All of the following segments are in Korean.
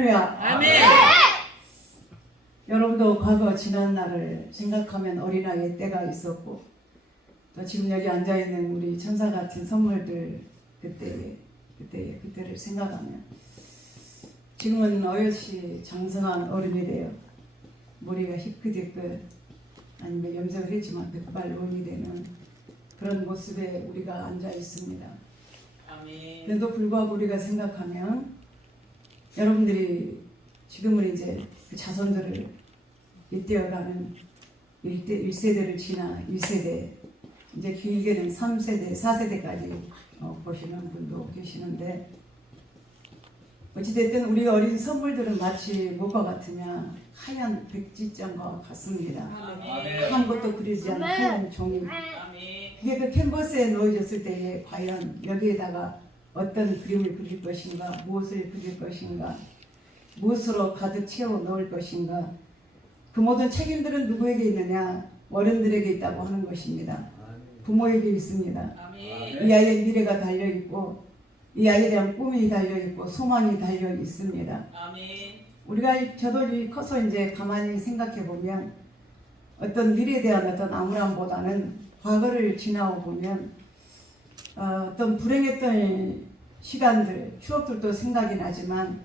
할렐루야. 아멘. 여러분도 과거 지난 날을 생각하면 어린아이의 때가 있었고 또 지금 여기 앉아있는 우리 천사 같은 선물들 그때를 생각하면 지금은 어여시 장성한 어른이 돼요. 머리가 희끗희끗 아니면 염색을 했지만 백발 노인이 되는 그런 모습에 우리가 앉아 있습니다. 아멘. 그래도 불구하고 우리가 생각하면 여러분들이 지금은 이제 그 자손들을 이때어라는 1세대를 지나 2세대 이제 길게는 3세대, 4세대까지 보시는 분도 계시는데 어찌됐든 우리 어린 선물들은 마치 뭐가 같으냐 하얀 백지장과 같습니다. 아멘. 아무것도 그리지 않은 하얀 종이 아멘. 그게 그 캔버스에 놓여졌을 때에 과연 여기에다가 어떤 그림을 그릴 것인가, 무엇을 그릴 것인가, 무엇으로 가득 채워 넣을 것인가. 그 모든 책임들은 누구에게 있느냐? 어른들에게 있다고 하는 것입니다. 부모에게 있습니다. 아멘. 이 아이의 미래가 달려있고 이 아이에 대한 꿈이 달려있고 소망이 달려있습니다. 아멘. 우리가 저도 커서 이제 가만히 생각해 보면 어떤 미래에 대한 어떤 암울함보다는 과거를 지나고 보면 어떤 불행했던 시간들, 추억들도 생각이 나지만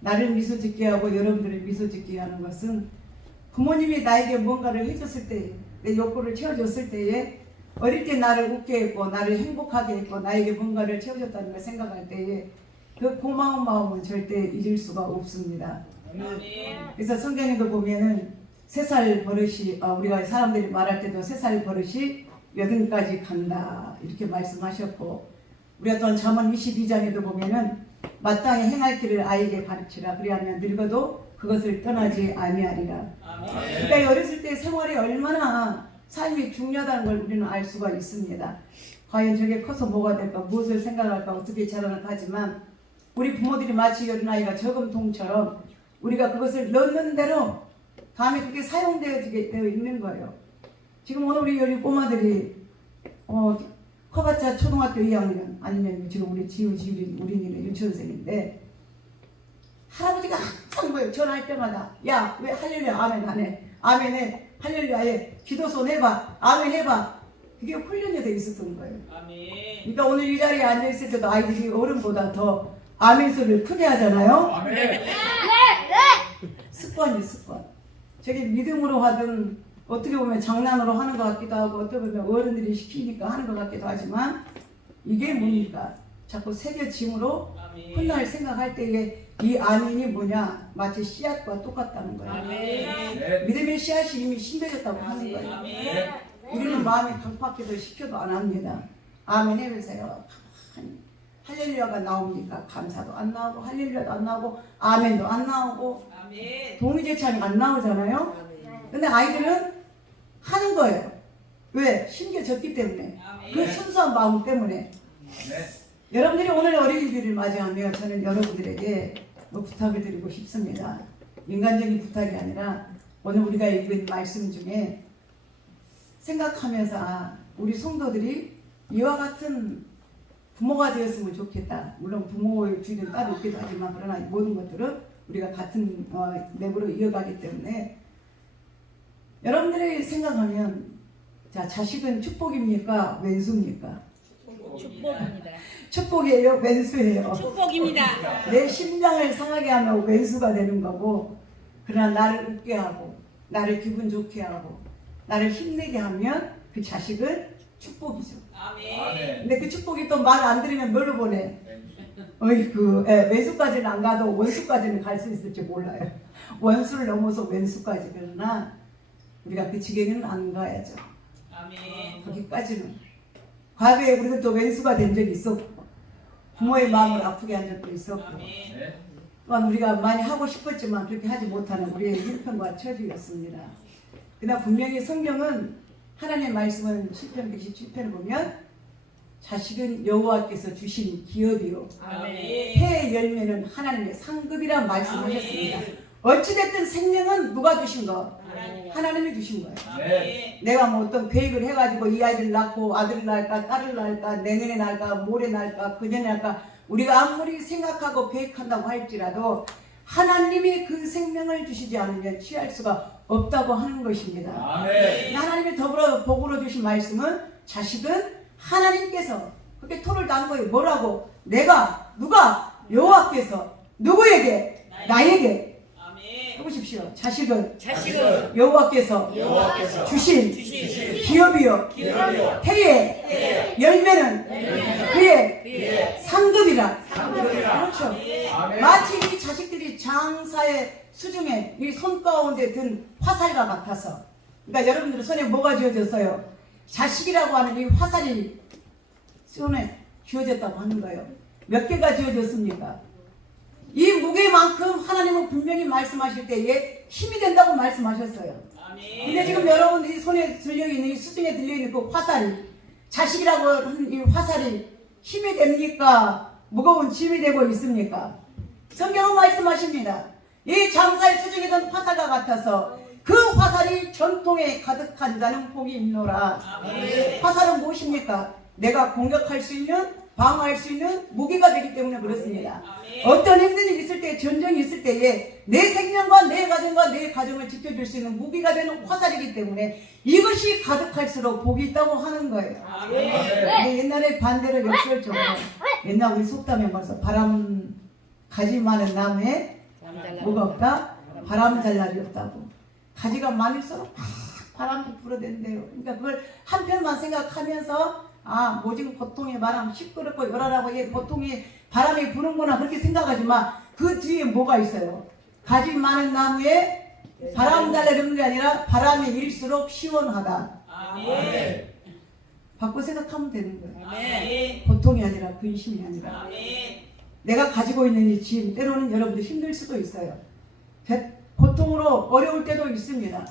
나를 미소 짓게 하고 여러분들을 미소 짓게 하는 것은 부모님이 나에게 뭔가를 해줬을 때, 내 욕구를 채워줬을 때에 어릴 때 나를 웃게 했고 나를 행복하게 했고 나에게 뭔가를 채워줬다는 걸 생각할 때에 그 고마운 마음은 절대 잊을 수가 없습니다. 아멘. 그래서 성경에도 보면은 3살 버릇이 우리가 사람들이 말할 때도 3살 버릇이 80까지 간다 이렇게 말씀하셨고 우리가 또한 잠언 22장에도 보면은 마땅히 행할 길을 아이에게 가르치라 그리하면 늙어도 그것을 떠나지 아니하리라. 아멘. 그러니까 어렸을 때 생활이 얼마나 삶이 중요하다는 걸 우리는 알 수가 있습니다. 과연 저게 커서 뭐가 될까 무엇을 생각할까 어떻게 자라날까 하지만 우리 부모들이 마치 어린아이가 저금통처럼 우리가 그것을 넣는 대로 다음에 그게 사용되어지게 되어 있는 거예요. 지금 오늘 우리 여기 꼬마들이 커봤자 초등학교 2학년 아니면 지금 우리 지훈이 우리는 유치원생인데 할아버지가 항상 뭐예요? 전화할 때마다 야 왜 할렐루야 아멘 안 해? 아멘해 할렐루야에 기도손 해봐 아멘 해봐 그게 훈련이 되어 있었던 거예요. 아멘. 그러니까 오늘 이 자리에 앉아있을 때도 아이들이 어른보다 더 아멘 소리를 크게 하잖아요. 아멘. 습관이에요 습관. 저게 믿음으로 하든 어떻게 보면 장난으로 하는 것 같기도 하고 어떻게 보면 어른들이 시키니까 하는 것 같기도 하지만 이게 뭡니까? 자꾸 새겨짐으로 아멘. 훗날 생각할 때에 이 아멘이 뭐냐? 마치 씨앗과 똑같다는 거예요. 아멘. 믿음의 씨앗이 이미 심겨졌다고 하는 거예요. 아멘. 우리는 마음이 강팍해도 시켜도 안 합니다. 아멘 해보세요. 할렐루야가 나옵니까? 감사도 안 나오고 할렐루야도 안 나오고 아멘도 안 나오고 아멘. 동의제창이 안 나오잖아요. 근데 아이들은 하는 거예요. 왜? 심겨졌기 때문에. 그 순수한 마음 때문에. 여러분들이 오늘 어린이들을 맞이하며 저는 여러분들에게 부탁을 드리고 싶습니다. 인간적인 부탁이 아니라 오늘 우리가 읽은 말씀 중에 생각하면서 우리 성도들이 이와 같은 부모가 되었으면 좋겠다. 물론 부모의 주의는 따로 있기도 하지만 그러나 모든 것들은 우리가 같은 맥으로 이어가기 때문에 여러분들이 생각하면 자 자식은 축복입니까? 왼수입니까? 축복입니다. 축복이에요? 왼수예요? 축복입니다. 내 심장을 상하게 하면 왼수가 되는 거고 그러나 나를 웃게 하고 나를 기분 좋게 하고 나를 힘내게 하면 그 자식은 축복이죠. 아멘. 근데 그 축복이 또 말 안 들으면 뭘로 보내? 어이구, 왼수까지는 안 가도 원수까지는 갈 수 있을지 몰라요. 원수를 넘어서 왼수까지. 그러나 우리가 그 지경에는 안 가야죠. 아멘. 거기까지는. 과거에 우리도 또 왼수가 된 적이 있었고 부모의 마음을 아프게 한 적도 있었고 아멘. 또한 우리가 많이 하고 싶었지만 그렇게 하지 못하는 우리의 형편과 처지였습니다. 그러나 분명히 성경은 하나님의 말씀은 시편 117편을 보면 자식은 여호와께서 주신 기업이요 아멘. 해의 열매는 하나님의 상급이라 말씀하셨습니다. 어찌됐든 생명은 누가 주신 거? 하나님이 주신 거예요. 아멘. 내가 뭐 어떤 계획을 해가지고 이 아이를 낳고 아들을 낳을까 딸을 낳을까 내년에 낳을까 모레 낳을까 그년에 낳을까 우리가 아무리 생각하고 계획한다고 할지라도 하나님이 그 생명을 주시지 않으면 취할 수가 없다고 하는 것입니다. 아멘. 하나님이 더불어 복으로 주신 말씀은 자식은 하나님께서 그렇게 토를 단 거예요. 뭐라고? 누가? 여호와께서 누구에게? 나에게. 아멘. 해보십시오. 자식은 자식은 여호와께서 주신 기업이요 해의 열매는 그의 상급이라. 그렇죠. 아멘. 마치 이 자식들이 장사의 수중에 이 손 가운데 든 화살과 같아서, 그러니까 여러분들 손에 뭐가 쥐어졌어요? 자식이라고 하는 이 화살이 손에 쥐어졌다고 하는 거예요. 몇 개가 쥐어졌습니까? 이 무게만큼 하나님은 분명히 말씀하실 때에 힘이 된다고 말씀하셨어요. 근데 지금 여러분 이 손에 들려있는, 이 수중에 들려있는 그 화살이, 자식이라고 하는 이 화살이 힘이 됩니까? 무거운 짐이 되고 있습니까? 성경은 말씀하십니다. 이 장사의 수중에 든 화살과 같아서 그 화살이 전통에 가득한 자는 복이 있노라. 화살은 무엇입니까? 내가 공격할 수 있는, 방어할 수 있는 무기가 되기 때문에 그렇습니다. 어떤 힘든 일이 있을 때, 전쟁이 있을 때에 내 생명과 내 가정과 내 가정을 지켜줄 수 있는 무기가 되는 화살이기 때문에 이것이 가득할수록 복이 있다고 하는 거예요. 근데 옛날에 반대로 역설적으로, 옛날 우리 속담에 봐서 바람 가지 많은 나무에 뭐가 없다? 바람 잘 날이 없다고. 가지가 많을수록 바람이 불어댄대요. 그러니까 그걸 한편만 생각하면서 모진 고통의 바람 시끄럽고 요란하고 고통이 바람이 부는구나 그렇게 생각하지만 그 뒤에 뭐가 있어요? 가지 많은 나무에 바람 달래는 게 아니라 바람이 일수록 시원하다. 아멘. 바꿔 생각하면 되는 거예요. 아멘. 고통이 아니라 근심이 아니라. 아멘. 내가 가지고 있는 이 짐, 때로는 여러분들 힘들 수도 있어요. 고통으로 어려울 때도 있습니다.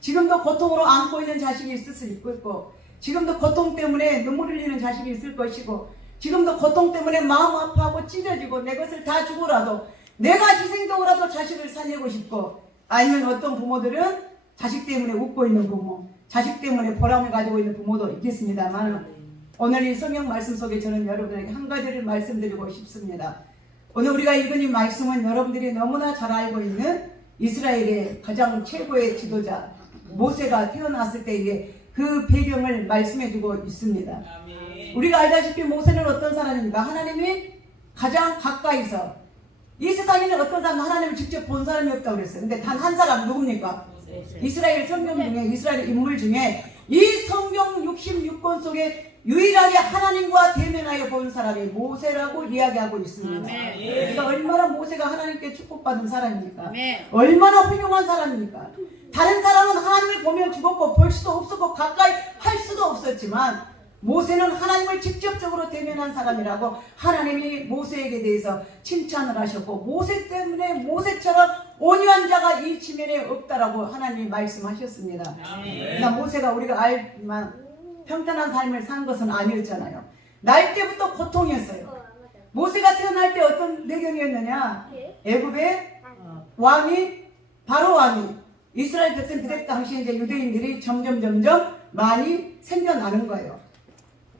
지금도 고통으로 안고 있는 자식이 있을 수 있고, 지금도 고통 때문에 눈물 흘리는 자식이 있을 것이고, 지금도 고통 때문에 마음 아파하고 찢어지고 내 것을 다 주고라도 내가 희생적으로라도 자식을 살리고 싶고, 아니면 어떤 부모들은 자식 때문에 웃고 있는 부모, 자식 때문에 보람을 가지고 있는 부모도 있겠습니다만, 오늘 이 성경 말씀 속에 저는 여러분에게 한 가지를 말씀드리고 싶습니다. 오늘 우리가 읽은 이 말씀은 여러분들이 너무나 잘 알고 있는 이스라엘의 가장 최고의 지도자 모세가 태어났을 때의 그 배경을 말씀해주고 있습니다. 아멘. 우리가 알다시피 모세는 어떤 사람입니까? 하나님이 가장 가까이서, 이 세상에는 어떤 사람 하나님을 직접 본 사람이 없다고 그랬어요. 근데 단 한 사람 누굽니까? 이스라엘 성경 중에, 이스라엘 인물 중에 이 성경 66권 속에 유일하게 하나님과 대면하여 본 사람이 모세라고 이야기하고 있습니다. 그러니까 얼마나 모세가 하나님께 축복받은 사람입니까? 얼마나 훌륭한 사람입니까? 다른 사람은 하나님을 보면 죽었고 볼 수도 없었고 가까이 할 수도 없었지만 모세는 하나님을 직접적으로 대면한 사람이라고 하나님이 모세에게 대해서 칭찬을 하셨고, 모세 때문에 모세처럼 온유한 자가 이 지면에 없다라고 하나님이 말씀하셨습니다. 그러나 모세가 우리가 알지만 평탄한 삶을 산 것은 아니었잖아요. 날 때부터 고통이었어요. 모세가 태어날 때 어떤 배경이었느냐? 애굽의 왕이, 바로 왕이, 이스라엘 백성 그때 당시 이제 유대인들이 점점 많이 생겨나는 거예요.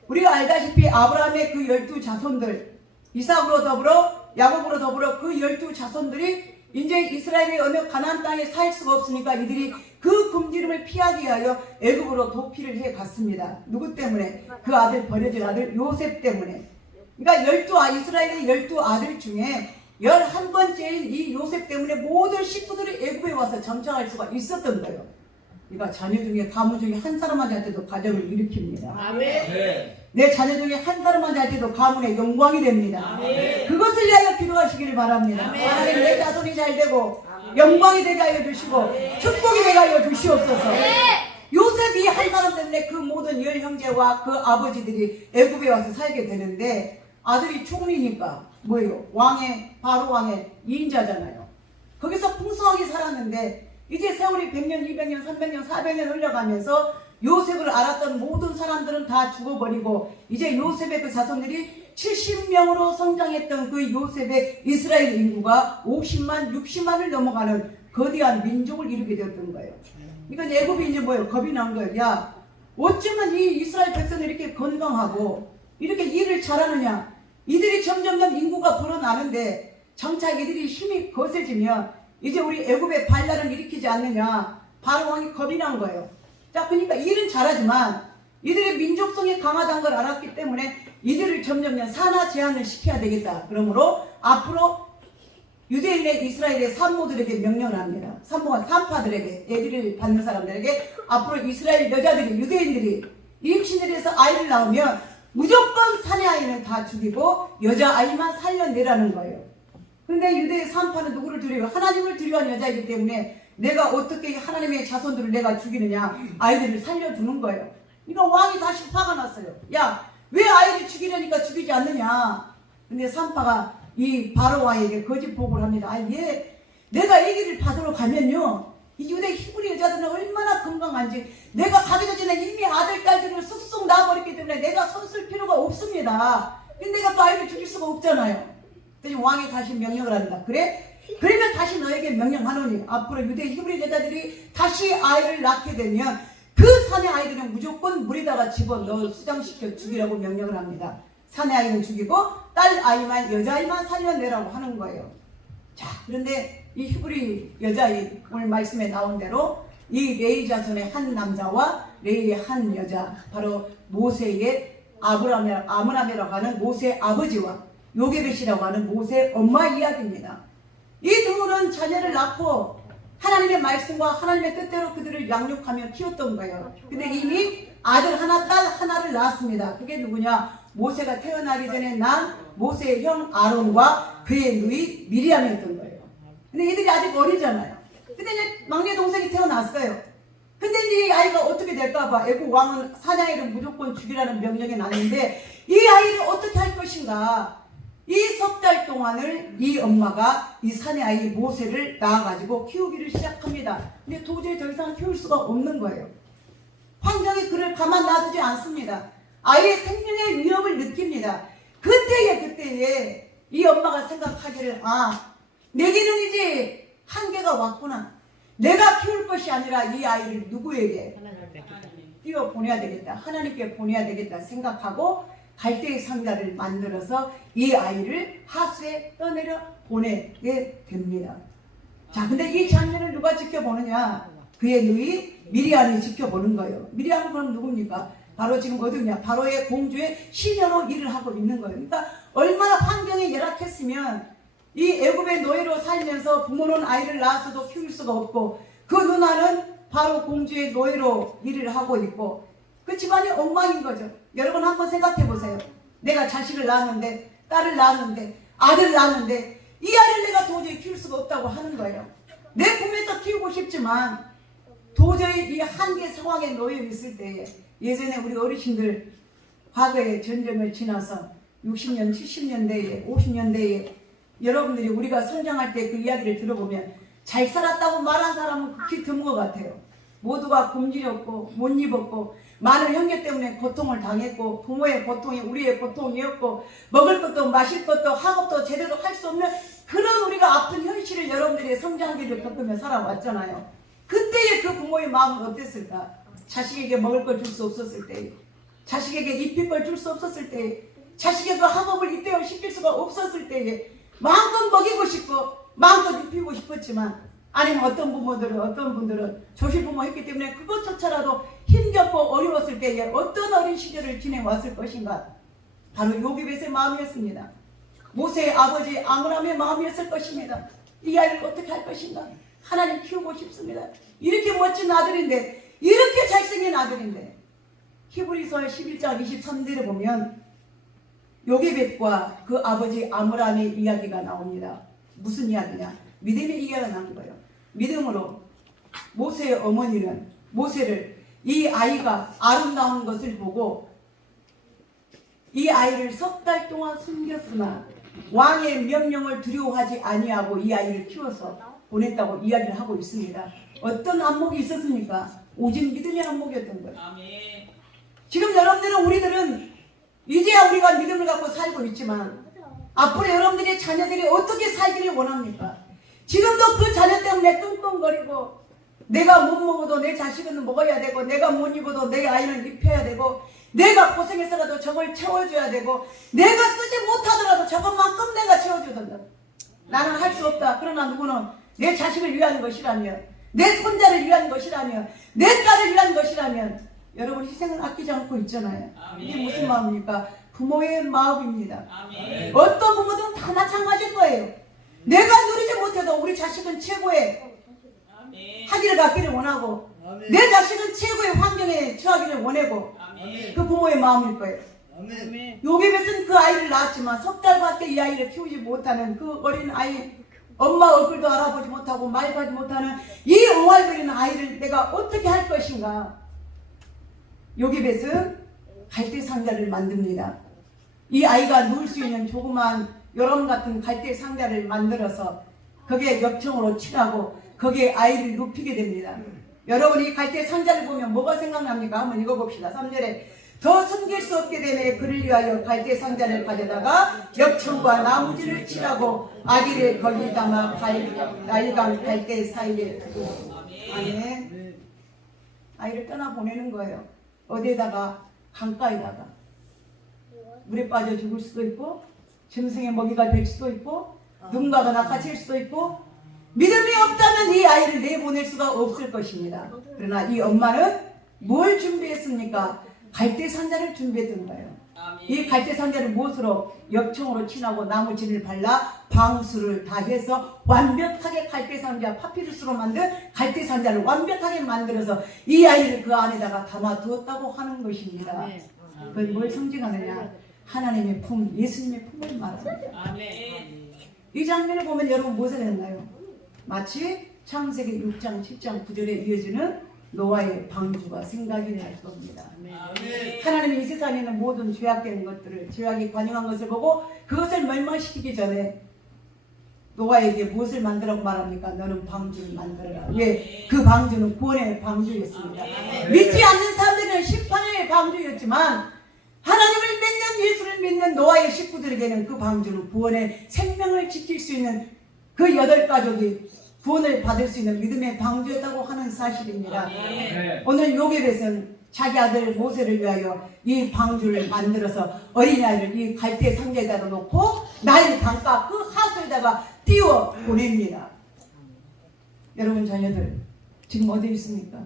우리가 알다시피 아브라함의 그 12자손들, 이삭으로 더불어 야곱으로 더불어 그 12자손들이 이제 이스라엘의 어느 가나안 땅에 살 수가 없으니까 이들이 그 굶주림을 피하기 위하여 애굽으로 도피를 해 갔습니다. 누구 때문에? 그 아들, 버려진 아들 요셉 때문에. 그러니까 이스라엘의 12아들 중에 11번째인 이 요셉 때문에 모든 식구들이 애굽에 와서 정착할 수가 있었던 거예요. 그러니까 자녀 중에, 가문 중에 한 사람한테도 가정을 일으킵니다. 아멘. 내 자녀 중에 한 사람한테도 가문의 영광이 됩니다. 아멘. 그것을 위하여 기도하시기를 바랍니다. 아멘. 하나님, 내 자손이 잘 되고 영광이 되게 하여 주시고 축복이 되게 하여 주시옵소서. 요셉이 한 사람 때문에 그 모든 열 형제와 그 아버지들이 애굽에 와서 살게 되는데, 아들이 총리니까 뭐예요? 바로 왕의 2인자잖아요. 거기서 풍성하게 살았는데 이제 세월이 100년, 200년, 300년, 400년 흘러가면서 요셉을 알았던 모든 사람들은 다 죽어버리고 이제 요셉의 그 자손들이 70명으로 성장했던 그 요셉의 이스라엘 인구가 50만, 60만을 넘어가는 거대한 민족을 이루게 되었던 거예요. 그러니까 애굽이 이제 뭐예요? 겁이 난 거예요. 야, 어쩌면 이 이스라엘 백성이 이렇게 건강하고 이렇게 일을 잘하느냐? 이들이 점점 인구가 불어나는데 정착 이들이 힘이 거세지면 이제 우리 애굽의 반란을 일으키지 않느냐. 바로 왕이 겁이 난 거예요. 자, 그러니까 일은 잘하지만 이들의 민족성이 강하다는 걸 알았기 때문에 이들을 점점 산하 제한을 시켜야 되겠다. 그러므로 앞으로 유대인의 이스라엘의 산모들에게 명령을 합니다. 산모가 산파들에게, 애기를 받는 사람들에게 앞으로 이스라엘 여자들이, 유대인들이 임신을 해서 아이를 낳으면 무조건 사내 아이는 다 죽이고 여자아이만 살려내라는 거예요. 근데 유대의 산파는 누구를 두려워? 하나님을 두려워하는 여자이기 때문에 내가 어떻게 하나님의 자손들을 내가 죽이느냐, 아이들을 살려두는 거예요. 그러니까 왕이 다시 화가 났어요. 야, 왜 아이를 죽이려니까 죽이지 않느냐. 근데 산파가 이 바로 왕에게 거짓 보고를 합니다. 아, 내가 아기를 받으러 가면요, 이 유대 히브리 여자들은 얼마나 건강한지, 내가 가기 전에 이미 아들, 딸들을 쑥쑥 낳아버렸기 때문에 내가 손쓸 필요가 없습니다. 근데 내가 그 아이를 죽일 수가 없잖아요. 그래서 왕이 다시 명령을 합니다. 그래? 그러면 다시 너에게 명령하노니 앞으로 유대 히브리 여자들이 다시 아이를 낳게 되면 그 사내 아이들은 무조건 물에다가 집어넣어 수장시켜 죽이라고 명령을 합니다. 사내 아이는 죽이고 딸 아이만, 여자아이만 살려내라고 하는 거예요. 자, 그런데 이 히브리 여자아이, 오늘 말씀에 나온 대로 이 레위 자손의 한 남자와 레위의 한 여자, 바로 모세의 아므라메라고 하는 모세의 아버지와 요게벳이라고 하는 모세의 엄마 이야기입니다. 이 둘은 자녀를 낳고 하나님의 말씀과 하나님의 뜻대로 그들을 양육하며 키웠던 거예요. 근데 이미 아들 하나, 딸 하나를 낳았습니다. 그게 누구냐? 모세가 태어나기 전에 난 모세의 형 아론과 그의 누이 미리암이었던 거예요. 근데 이들이 아직 어리잖아요. 근데 이제 막내 동생이 태어났어요. 근데 이 아이가 어떻게 될까봐 애국 왕은 사냥이를 무조건 죽이라는 명령이 났는데 이 아이를 어떻게 할 것인가? 이 석 달 동안을 이 엄마가 이 사내 아이 모세를 낳아가지고 키우기를 시작합니다. 근데 도저히 더 이상 키울 수가 없는 거예요. 환경이 그를 가만 놔두지 않습니다. 아이의 생명의 위협을 느낍니다. 그때에 이 엄마가 생각하기를, 아, 내게는 이제 한계가 왔구나. 내가 키울 것이 아니라 이 아이를 누구에게 띄워보내야 되겠다, 하나님께 보내야 되겠다 생각하고 갈대의 상자를 만들어서 이 아이를 하수에 떠내려 보내게 됩니다. 자, 근데 이 장면을 누가 지켜보느냐? 그의 누이 미리암이 지켜보는 거예요. 미리암은 그럼 누굽니까? 바로 지금 어디냐? 바로의 공주의 시녀로 일을 하고 있는 거예요. 그러니까 얼마나 환경이 열악했으면 이 애굽의 노예로 살면서 부모는 아이를 낳아서도 키울 수가 없고 그 누나는 바로 공주의 노예로 일을 하고 있고 그 집안이 엉망인 거죠. 여러분 한번 생각해 보세요. 내가 자식을 낳았는데, 딸을 낳았는데, 아들을 낳았는데 이 아이를 내가 도저히 키울 수가 없다고 하는 거예요. 내 꿈에서 키우고 싶지만 도저히 이 한계 상황에 놓여 있을 때, 예전에 우리 어르신들 과거에 전쟁을 지나서 60년, 70년대에, 50년대에 여러분들이 우리가 성장할 때 그 이야기를 들어보면 잘 살았다고 말한 사람은 극히 드문 것 같아요. 모두가 굶주렸고 못 입었고 많은 형제 때문에 고통을 당했고 부모의 고통이 우리의 고통이었고 먹을 것도 마실 것도 학업도 제대로 할 수 없는 그런 우리가 아픈 현실을 여러분들의 성장기를 겪으며 살아왔잖아요. 그때의 그 부모의 마음은 어땠을까? 자식에게 먹을 걸 줄 수 없었을 때, 자식에게 입힐 걸 줄 수 없었을 때, 자식의 그 학업을 이때와 시킬 수가 없었을 때에 마음껏 먹이고 싶고 마음껏 입히고 싶었지만, 아니면 어떤 분들은 조실부모 했기 때문에 그것조차라도 힘겹고 어려웠을 때에 어떤 어린 시절을 지내왔을 것인가? 바로 요게벳의 마음이었습니다. 모세의 아버지 아므람의 마음이었을 것입니다. 이 아이를 어떻게 할 것인가? 하나님 키우고 싶습니다. 이렇게 멋진 아들인데, 이렇게 잘생긴 아들인데. 히브리서 11장 23절에 보면 요게벳과 그 아버지 아므람의 이야기가 나옵니다. 무슨 이야기냐? 믿음의 이야기가 나온 거예요. 믿음으로 모세의 어머니는 모세를, 이 아이가 아름다운 것을 보고 이 아이를 석 달 동안 숨겼으나 왕의 명령을 두려워하지 아니하고 이 아이를 키워서 보냈다고 이야기를 하고 있습니다. 어떤 안목이 있었습니까? 오직 믿음의 안목이었던 거예요. 아멘. 지금 여러분들은, 우리들은 이제야 우리가 믿음을 갖고 살고 있지만 앞으로 여러분들의 자녀들이 어떻게 살기를 원합니까? 지금도 그 자녀 때문에 끙끙거리고, 내가 못 먹어도 내 자식은 먹어야 되고, 내가 못 입어도 내 아이는 입혀야 되고, 내가 고생해서라도 저걸 채워줘야 되고, 내가 쓰지 못하더라도 저것만큼 내가 채워줘야 된다. 나는 할 수 없다. 그러나 누구는 내 자식을 위한 것이라면, 내 손자를 위한 것이라면, 내 딸을 위한 것이라면 여러분 희생을 아끼지 않고 있잖아요. 이게 무슨 마음입니까? 부모의 마음입니다. 아멘. 어떤 부모들은 다 마찬가지일 거예요. 내가 누리지 못해도 우리 자식은 최고의 아멘. 학위를 갖기를 원하고 아멘. 내 자식은 최고의 환경에 처하기를 원하고 아멘. 그 부모의 마음일 거예요. 아멘. 요셉은 그 아이를 낳았지만 석 달밖에 이 아이를 키우지 못하는 그 어린 아이, 엄마 얼굴도 알아보지 못하고 말도 하지 못하는 이 옹알거리는 아이를 내가 어떻게 할 것인가. 요셉은 갈대 상자를 만듭니다. 이 아이가 누울 수 있는 조그만 요람 같은 갈대 상자를 만들어서 거기에 엽청으로 칠하고 거기에 아이를 눕히게 됩니다. 여러분 이 갈대 상자를 보면 뭐가 생각납니까? 한번 읽어봅시다. 3절에 더 숨길 수 없게 되매 그를 위하여 갈대 상자를 가져다가 엽청과 나무지를 칠하고 아기를 거기 담아 날강 갈대 사이에 두고 아멘. 아이를 떠나 보내는 거예요. 어디에다가? 강가에다가. 물에 빠져 죽을 수도 있고 짐승의 먹이가 될 수도 있고 누군가가 낚아챌 수도 있고 믿음이 없다면 이 아이를 내보낼 수가 없을 것입니다. 그러나 이 엄마는 뭘 준비했습니까? 갈대 상자를 준비했던 거예요. 이 갈대 상자를 무엇으로? 엽청으로 칠하고 나무진을 발라 방수를 다 해서 완벽하게 갈대 상자, 파피루스로 만든 갈대 상자를 완벽하게 만들어서 이 아이를 그 안에다가 담아 두었다고 하는 것입니다. 그건 뭘 상징하느냐? 하나님의 품, 예수님의 품을 말합니다. 아멘. 이 장면을 보면 여러분 무엇을 했나요? 마치 창세기 6장, 7장 9절에 이어지는 노아의 방주가 생각이 날 겁니다. 아멘. 하나님이 이 세상에 있는 모든 죄악된 것들을, 죄악이 관영한 것을 보고 그것을 멸망시키기 전에 노아에게 무엇을 만들라고 말합니까? 너는 방주를 만들어라. 왜? 그 방주는 구원의 방주였습니다. 믿지 않는 사람들은 심판의 방주였지만 하나님을 믿는, 예수를 믿는 노아의 식구들에게는 그 방주는 구원의 생명을 지킬 수 있는 그 8가족이 구원을 받을 수 있는 믿음의 방주였다고 하는 사실입니다. 아멘. 오늘 요셉은 자기 아들 모세를 위하여 이 방주를 만들어서 어린아이를 이 갈대 상자에다 놓고 나일 강가 그 하수에다가 띄워 보냅니다. 여러분 자녀들 지금 어디 있습니까?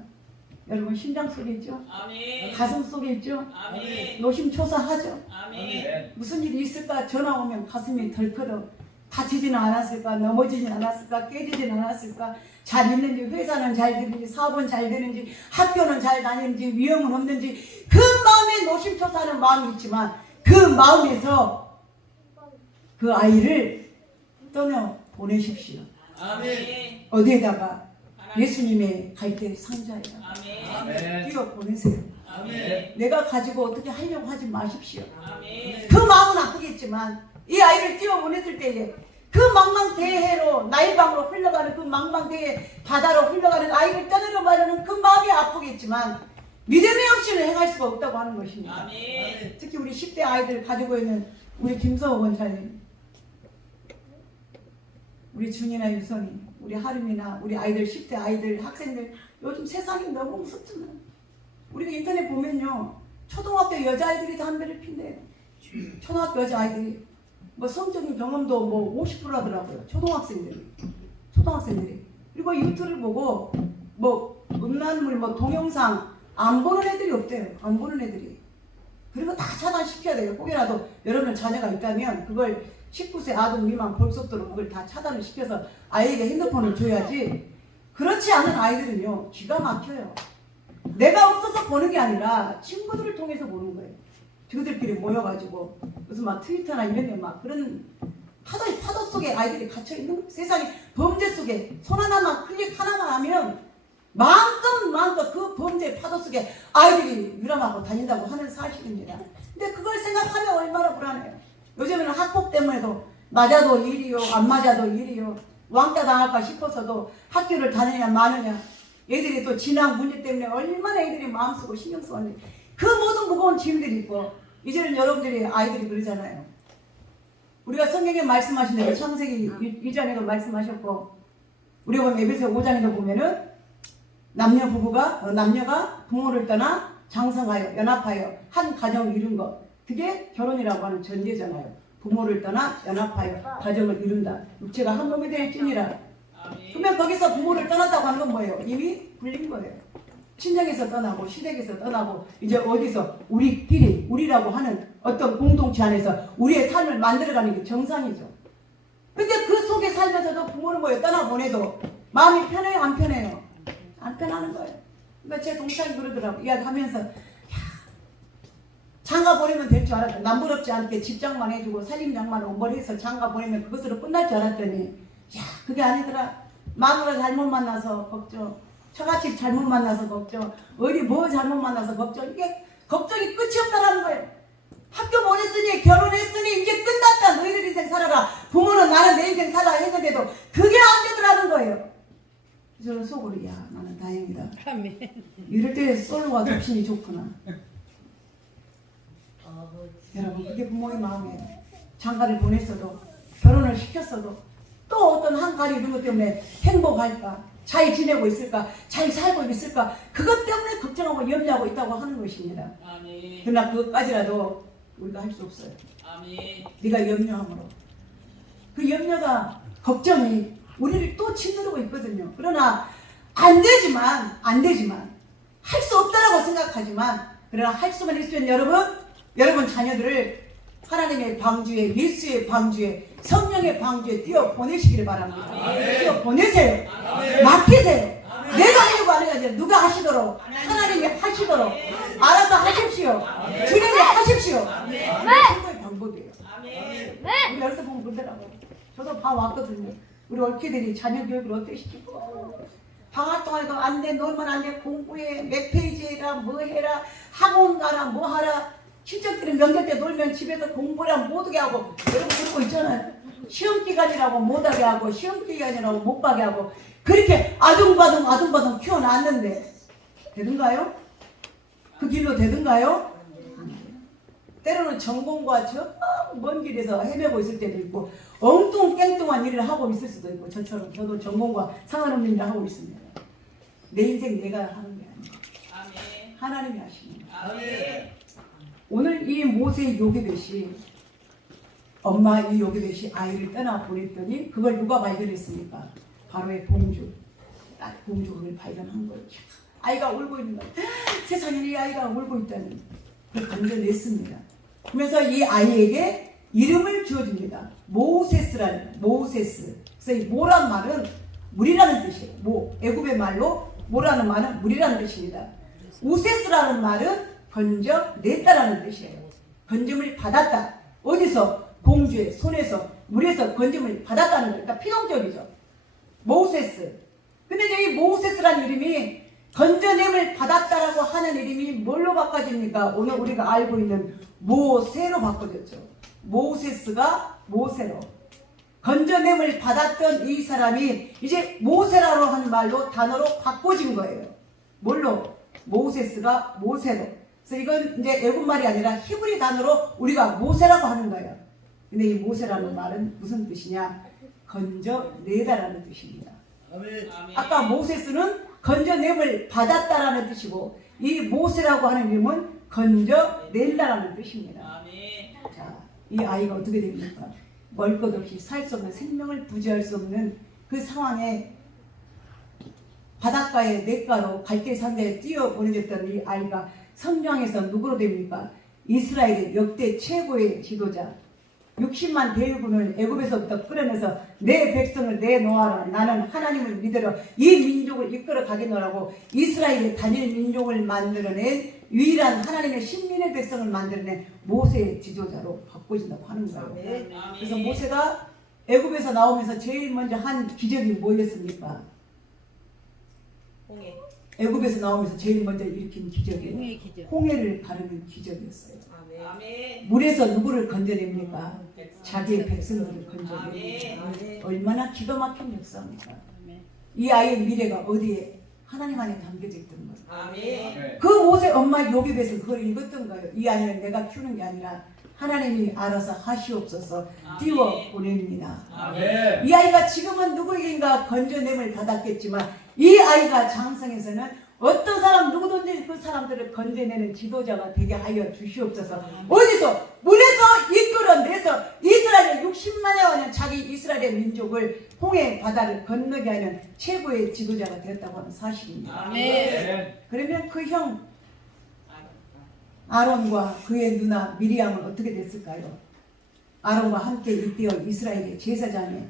여러분 심장 속에 있죠? 아멘. 가슴 속에 있죠? 아멘. 노심초사하죠? 아멘. 무슨 일이 있을까? 전화 오면 가슴이 덜커덕. 다치지는 않았을까? 넘어지진 않았을까? 깨지진 않았을까? 잘 있는지, 회사는 잘 되는지, 사업은 잘 되는지, 학교는 잘 다니는지, 위험은 없는지 그 마음에 노심초사하는 마음이 있지만 그 마음에서 그 아이를 떠나 보내십시오. 아멘. 어디에다가? 예수님의 갈대 상자에 아멘. 띄워 보내세요. 아멘. 내가 가지고 어떻게 하려고 하지 마십시오. 아멘. 그 마음은 아프겠지만 이 아이를 띄워 보냈을 때에 그 망망대해로 나일강으로 흘러가는 그 망망대해 바다로 흘러가는 아이를 떠내려 가려는 그 마음이 아프겠지만 믿음이 없이는 행할 수가 없다고 하는 것입니다. 아멘. 특히 우리 10대 아이들 가지고 있는 우리 김서호 원장님, 우리 준이나 유선이, 우리 하림이나 우리 아이들 10대 아이들 학생들 요즘 세상이 너무 무섭잖아요. 우리가 인터넷 보면요 초등학교 여자아이들이 담배를 핀대요. 초등학교 여자아이들이 뭐 성적인 경험도 뭐 50%라더라고요. 초등학생들이. 그리고 유튜브를 보고 뭐 음란물 뭐 동영상 안 보는 애들이 없대요. 안 보는 애들이. 그리고 다 차단시켜야 돼요. 혹여라도 여러분 자녀가 있다면 그걸 19세 아동 미만 볼 수 없도록 그걸 다 차단을 시켜서 아이에게 핸드폰을 줘야지. 그렇지 않은 아이들은요 기가 막혀요. 내가 없어서 보는 게 아니라 친구들을 통해서 보는 거예요. 그들끼리 모여가지고 무슨 막 트위터나 이런 데 막 그런 파도 속에 아이들이 갇혀 있는 거예요. 세상에 범죄 속에 손 하나만 클릭 하나만 하면 마음껏 그 범죄 파도 속에 아이들이 유람하고 다닌다고 하는 사실입니다. 근데 그걸 생각하면 얼마나 불안해요. 요즘에는 학폭 때문에도 맞아도 일이요 안 맞아도 일이요 왕따 당할까 싶어서도 학교를 다니냐 마느냐 애들이 또 진학 문제 때문에 얼마나 애들이 마음 쓰고 신경 쓰는지 그 모든 무거운 짐들이 있고 이제는 여러분들이 아이들이 그러잖아요. 우리가 성경에 말씀하신 대로 창세기 2장에도 말씀하셨고 우리가 보면 에베소 5장에도 보면은 남녀가 부모를 떠나 장성하여 연합하여 한 가정을 이룬 것 그게 결혼이라고 하는 전제잖아요. 부모를 떠나 연합하여 가정을 이룬다. 육체가 한 몸이 될지니라. 아멘. 그러면 거기서 부모를 떠났다고 하는 건 뭐예요? 이미 불린 거예요. 친정에서 떠나고 시댁에서 떠나고 이제 어디서 우리끼리 우리라고 하는 어떤 공동체 안에서 우리의 삶을 만들어가는 게 정상이죠. 근데 그 속에 살면서도 부모를 뭐예요? 떠나보내도 마음이 편해요? 안 편해요? 안 편하는 거예요. 그러니까 제 동생이 그러더라고. 이야기하면서 장가 보내면 될 줄 알았다. 남부럽지 않게 집장만 해주고 살림장만 하고 머리에서 장가 보내면 그것으로 끝날 줄 알았더니 야 그게 아니더라. 마누라 잘못 만나서 걱정, 처갓집 잘못 만나서 걱정, 어디 뭐 잘못 만나서 걱정. 이게 걱정이 끝이 없다라는 거예요. 학교 보냈으니 결혼했으니 이제 끝났다. 너희들 인생 살아라. 부모는 나는 내 인생 살아 했는데도 그게 안 되더라는 거예요. 저는 속으로 야 나는 다행이다. 아멘. 이럴 때 솔로가 독신이 좋구나. 여러분 그게 부모의 마음이에요. 장가를 보냈어도 결혼을 시켰어도 또 어떤 한 가지 이런 것 때문에 행복할까? 잘 지내고 있을까? 잘 살고 있을까? 그것 때문에 걱정하고 염려하고 있다고 하는 것입니다. 아멘. 그러나 그것까지라도 우리가 할 수 없어요. 아멘. 네가 염려함으로 그 염려가 걱정이 우리를 또 짓누르고 있거든요. 그러나 안 되지만 할 수 없다라고 생각하지만 그러나 할 수만 있으면 여러분 자녀들을 하나님의 방주에 예수의 방주에 성령의 방주에 띄워 보내시기를 바랍니다. 아멘. 띄워 보내세요. 아멘. 맡기세요. 내가 하려고 안 해야지 누가 하시도록 하나님이 하시도록 알아서 하십시오. 주님이 하십시오. 최고의 방법이에요. 아멘. 우리 여기서 보면 그러더라고요. 저도 봐왔거든요. 우리 옳게들이 자녀 교육을 어떻게 시키고 방학 동안에도 안 돼, 놀면 안 돼, 공부해, 몇 페이지 해라, 뭐 해라, 학원 가라, 뭐 하라. 친척들은 명절 때 놀면 집에서 공부랑 못하게 하고 여러분 그러고 있잖아요. 시험 기간이라고 못하게 하고 시험 기간이라고 못 가게 하고 그렇게 아둥바둥 키워놨는데 되든가요? 그 길로 되든가요? 때로는 전공과 저 먼 길에서 헤매고 있을 때도 있고 엉뚱깽뚱한 일을 하고 있을 수도 있고 저처럼 저도 전공과 상관없는 일을 하고 있습니다. 내 인생 내가 하는 게 아니에요. 아멘. 하나님이 하시는 거예요. 아멘. 오늘 이 모세 요게벳이 엄마 이 요게벳이 아이를 떠나 보냈더니 그걸 누가 발견했습니까? 바로의 공주. 딱 공주를 발견한 거예요. 아이가 울고 있는 거예요. 세상에 이 아이가 울고 있다니. 그걸 건져냈습니다. 그러면서 이 아이에게 이름을 지어줍니다. 모세스. 그래서 이 모란 말은 물이라는 뜻이에요. 애굽의 말로 모라는 말은 물이라는 뜻입니다. 우세스라는 말은 건져냈다라는 뜻이에요. 건짐을 받았다. 어디서? 공주의 손에서 물에서 건짐을 받았다는 거예요. 그러니까 필용적이죠. 모세스. 근데 이제 이 모세스라는 이름이 건져냄을 받았다라고 하는 이름이 뭘로 바꿔집니까? 오늘 우리가 알고 있는 모세로 바꿔졌죠. 모세스가 모세로. 건져냄을 받았던 이 사람이 이제 모세라고 하는 말로 단어로 바꿔진 거예요. 뭘로? 모세스가 모세로. 그래서 이건 이제 애국말이 아니라 히브리 단어로 우리가 모세라고 하는 거예요. 근데 이 모세라는 말은 무슨 뜻이냐? 건져내다라는 뜻입니다. 아멘. 아까 모세스는 건져냄을 받았다라는 뜻이고 이 모세라고 하는 이름은 건져낸다라는 뜻입니다. 아멘. 자, 이 아이가 어떻게 됩니까? 멀 것 없이 살 수 없는 생명을 부지할 수 없는 그 상황에 바닷가에 냇가로 갈대 산대에 뛰어 보내졌던 이 아이가 성장해서 누구로 됩니까? 이스라엘의 역대 최고의 지도자 60만 대군을 애굽에서부터 끌어내서 내 백성을 내놓아라. 나는 하나님을 믿으러 이 민족을 이끌어 가겠노라고 이스라엘의 단일 민족을 만들어낸 유일한 하나님의 신민의 백성을 만들어낸 모세의 지도자로 바꿔진다고 하는 거예요. 그래서 모세가 애굽에서 나오면서 제일 먼저 한 기적이 뭐였습니까? 홍해. 애굽에서 나오면서 제일 먼저 일으킨 기적이 홍해 기적. 홍해를 가르는 기적이었어요. 아멘. 물에서 누구를 건져냅니까? 자기의 백성들을 건져냅니다. 아멘. 얼마나 기가 막힌 역사입니까? 아멘. 이 아이의 미래가 어디에? 하나님 안에 담겨져 있던 거예요. 아멘. 그 모세 엄마 요게벳은 그걸 읽었던 거예요. 이 아이는 내가 키우는 게 아니라 하나님이 알아서 하시옵소서 띄워 보냅니다. 아멘. 이 아이가 지금은 누구에게인가 건져냄을 받았겠지만 이 아이가 장성에서는 어떤 사람 누구든지 그 사람들을 건져내는 지도자가 되게 하여 주시옵소서. 어디서? 물에서 이끌어내서 이 10만여 원의 자기 이스라엘의 민족을 홍해 바다를 건너게 하는 최고의 지도자가 되었다고 하는 사실입니다. 아멘. 그러면 그 형 아론과 그의 누나 미리암은 어떻게 됐을까요? 아론과 함께 이때어 이스라엘의 제사장의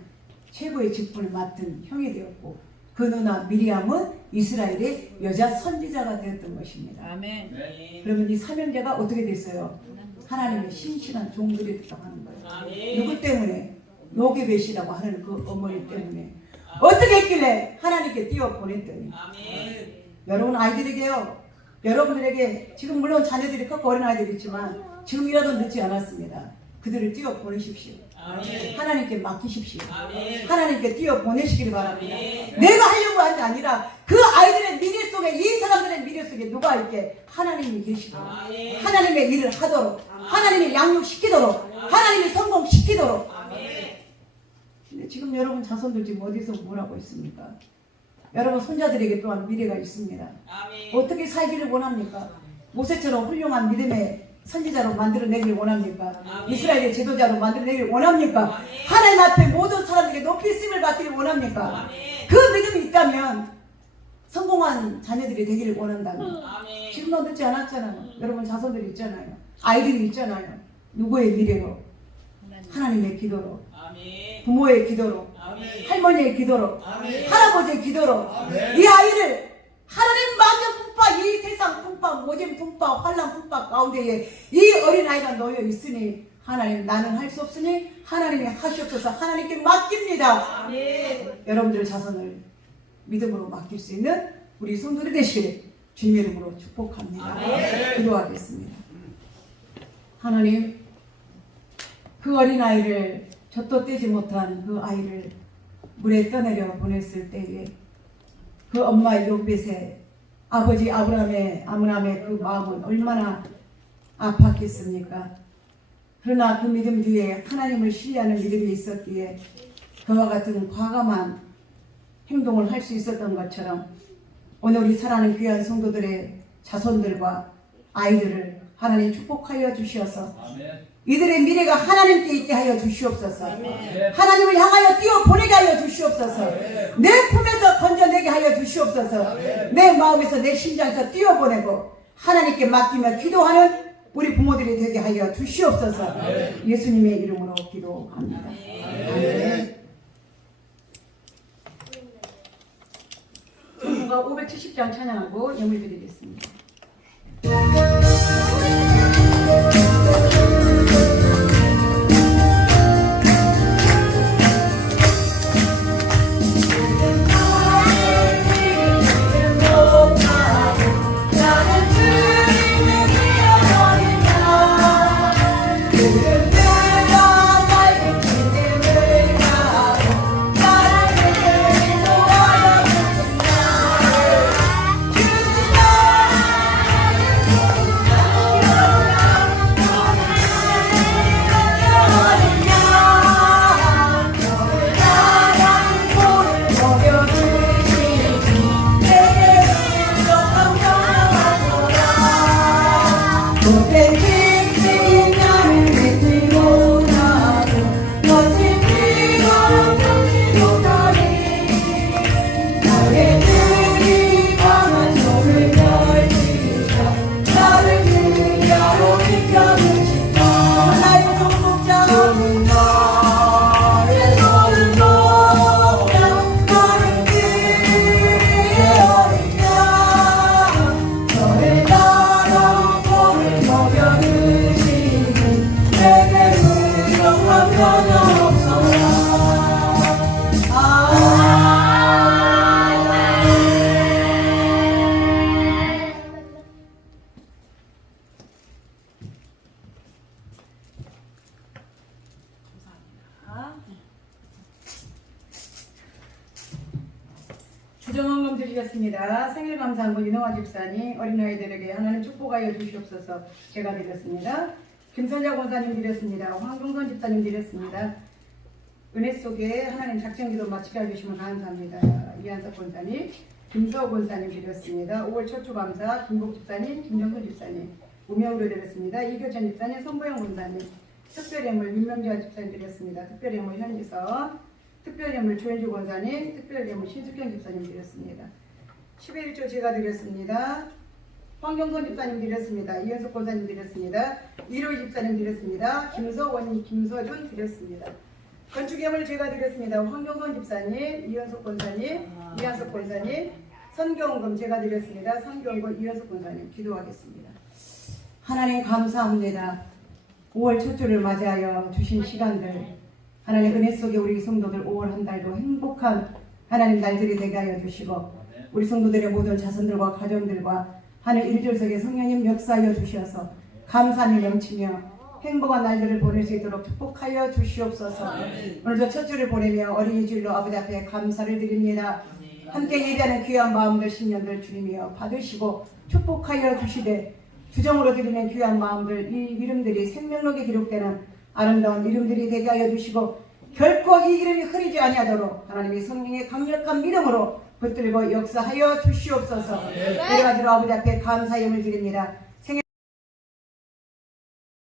최고의 직분을 맡은 형이 되었고 그 누나 미리암은 이스라엘의 여자 선지자가 되었던 것입니다. 아멘. 그러면 이 사명자가 어떻게 됐어요? 하나님의 신실한 종들이 됐다고 하는 거예요. 아멘. 누구 때문에? 요게벳이라고 하는 그 어머니 때문에. 어떻게 했길래 하나님께 띄워 보냈더니 아멘. 여러분 아이들에게요. 여러분들에게 지금 물론 자녀들이 컸고 어린 아이들이 있지만 지금이라도 늦지 않았습니다. 그들을 띄워 보내십시오. 아멘. 하나님께 맡기십시오. 아멘. 하나님께 띄워 보내시길 바랍니다. 아멘. 내가 하려고 한 게 아니라 그 아이들의 미래 속에 이 사람들의 미래 속에 누가 있게 하나님이 계시고 아멘. 하나님의 일을 하도록 하나님이 양육시키도록 하나님이 성공시키도록. 아멘. 근데 지금 여러분 자손들 지금 어디서 뭘 하고 있습니까? 여러분 손자들에게 또한 미래가 있습니다. 아멘. 어떻게 살기를 원합니까? 모세처럼 훌륭한 믿음의 선지자로 만들어내기를 원합니까? 아멘. 이스라엘의 지도자로 만들어내기를 원합니까? 아멘. 하나님 앞에 모든 사람들에게 높이 쓰임을 받기를 원합니까? 아멘. 그 믿음이 있다면 성공한 자녀들이 되기를 원한다면 아멘. 지금도 늦지 않았잖아요. 여러분 자손들이 있잖아요. 아이들이 있잖아요. 누구의 미래로? 하나님의 기도로, 아멘. 부모의 기도로, 아멘. 할머니의 기도로, 아멘. 할아버지의 기도로 아멘. 이 아이를 하나님 만년 풍파, 이 세상 풍파, 모진 풍파, 환란 풍파 가운데에 이 어린아이가 놓여 있으니 하나님 나는 할 수 없으니 하나님이 하시옵소서. 하나님께 맡깁니다. 아멘. 여러분들 자손을 믿음으로 맡길 수 있는 우리 성도들이 되시길 주님의 이름으로 축복합니다. 아멘. 기도하겠습니다. 하나님, 그 어린아이를 젖도 떼지 못한 그 아이를 물에 떠내려 보냈을 때에 그 엄마 요벳의 아버지 아브라함의 그 마음은 얼마나 아팠겠습니까? 그러나 그 믿음 뒤에 하나님을 신뢰하는 믿음이 있었기에 그와 같은 과감한 행동을 할 수 있었던 것처럼 오늘 우리 사랑하는 귀한 성도들의 자손들과 아이들을 하나님 축복하여 주시어서 아멘. 이들의 미래가 하나님께 있게 하여 주시옵소서. 아멘. 하나님을 향하여 뛰어 보내게 하여 주시옵소서. 아멘. 내 품에서 건져내게 하여 주시옵소서. 아멘. 내 마음에서 내 심장에서 뛰어 보내고 하나님께 맡기며 기도하는 우리 부모들이 되게 하여 주시옵소서. 아멘. 예수님의 이름으로 기도합니다. 아멘. 전문가 570장 찬양하고 예물 드리겠습니다. 주정헌금 드리겠습니다. 생일 감사한분 이노화 집사님, 어린아이들에게 하나님 축복하여 주시옵소서. 제가 드렸습니다. 김선자 권사님 드렸습니다. 황종선 집사님 드렸습니다. 은혜 속에 하나님 작정기도 마치게 해주시면 감사합니다. 이한석 권사님, 김서호 권사님 드렸습니다. 5월 첫 주감사 김복 집사님, 김정선 집사님, 우명으로 드렸습니다. 이교천 집사님, 선보영 권사님, 특별예물 민명자 집사님 드렸습니다. 특별예물 현지서, 특별예물 조현주 권사님, 특별예물 신숙현 집사님 드렸습니다. 11조 제가 드렸습니다. 황경선 집사님 드렸습니다. 이현숙 권사님 드렸습니다. 이로희 집사님 드렸습니다. 김서원, 김서준 드렸습니다. 건축예물 제가 드렸습니다. 황경선 집사님, 이현숙 권사님, 이한석 권사님, 선경금 제가 드렸습니다. 선경금, 이현숙 권사님 기도하겠습니다. 하나님 감사합니다. 5월 첫 주를 맞이하여 주신 시간들, 하나님 은혜 속에 우리 성도들 5월 한 달도 행복한 하나님 날들이 되게 하여 주시고, 우리 성도들의 모든 자손들과 가정들과 하늘 일절석에 성령님 역사하여 주셔서 감사를 넘치며 행복한 날들을 보낼 수 있도록 축복하여 주시옵소서. 오늘도 첫 주를 보내며 어린이 주일로 아버지 앞에 감사를 드립니다. 함께 예배하는 귀한 마음들 신년들 주님이여 받으시고 축복하여 주시되, 주정으로 드리는 귀한 마음들, 이 이름들이 생명록에 기록되는 아름다운 이름들이 되게 하여 주시고, 결코 이 이름이 흐리지 아니하도록 하나님의 성령의 강력한 믿음으로 붙들고 역사하여 주시옵소서. 여러 가지로 아버지 앞에 감사의 힘을 드립니다.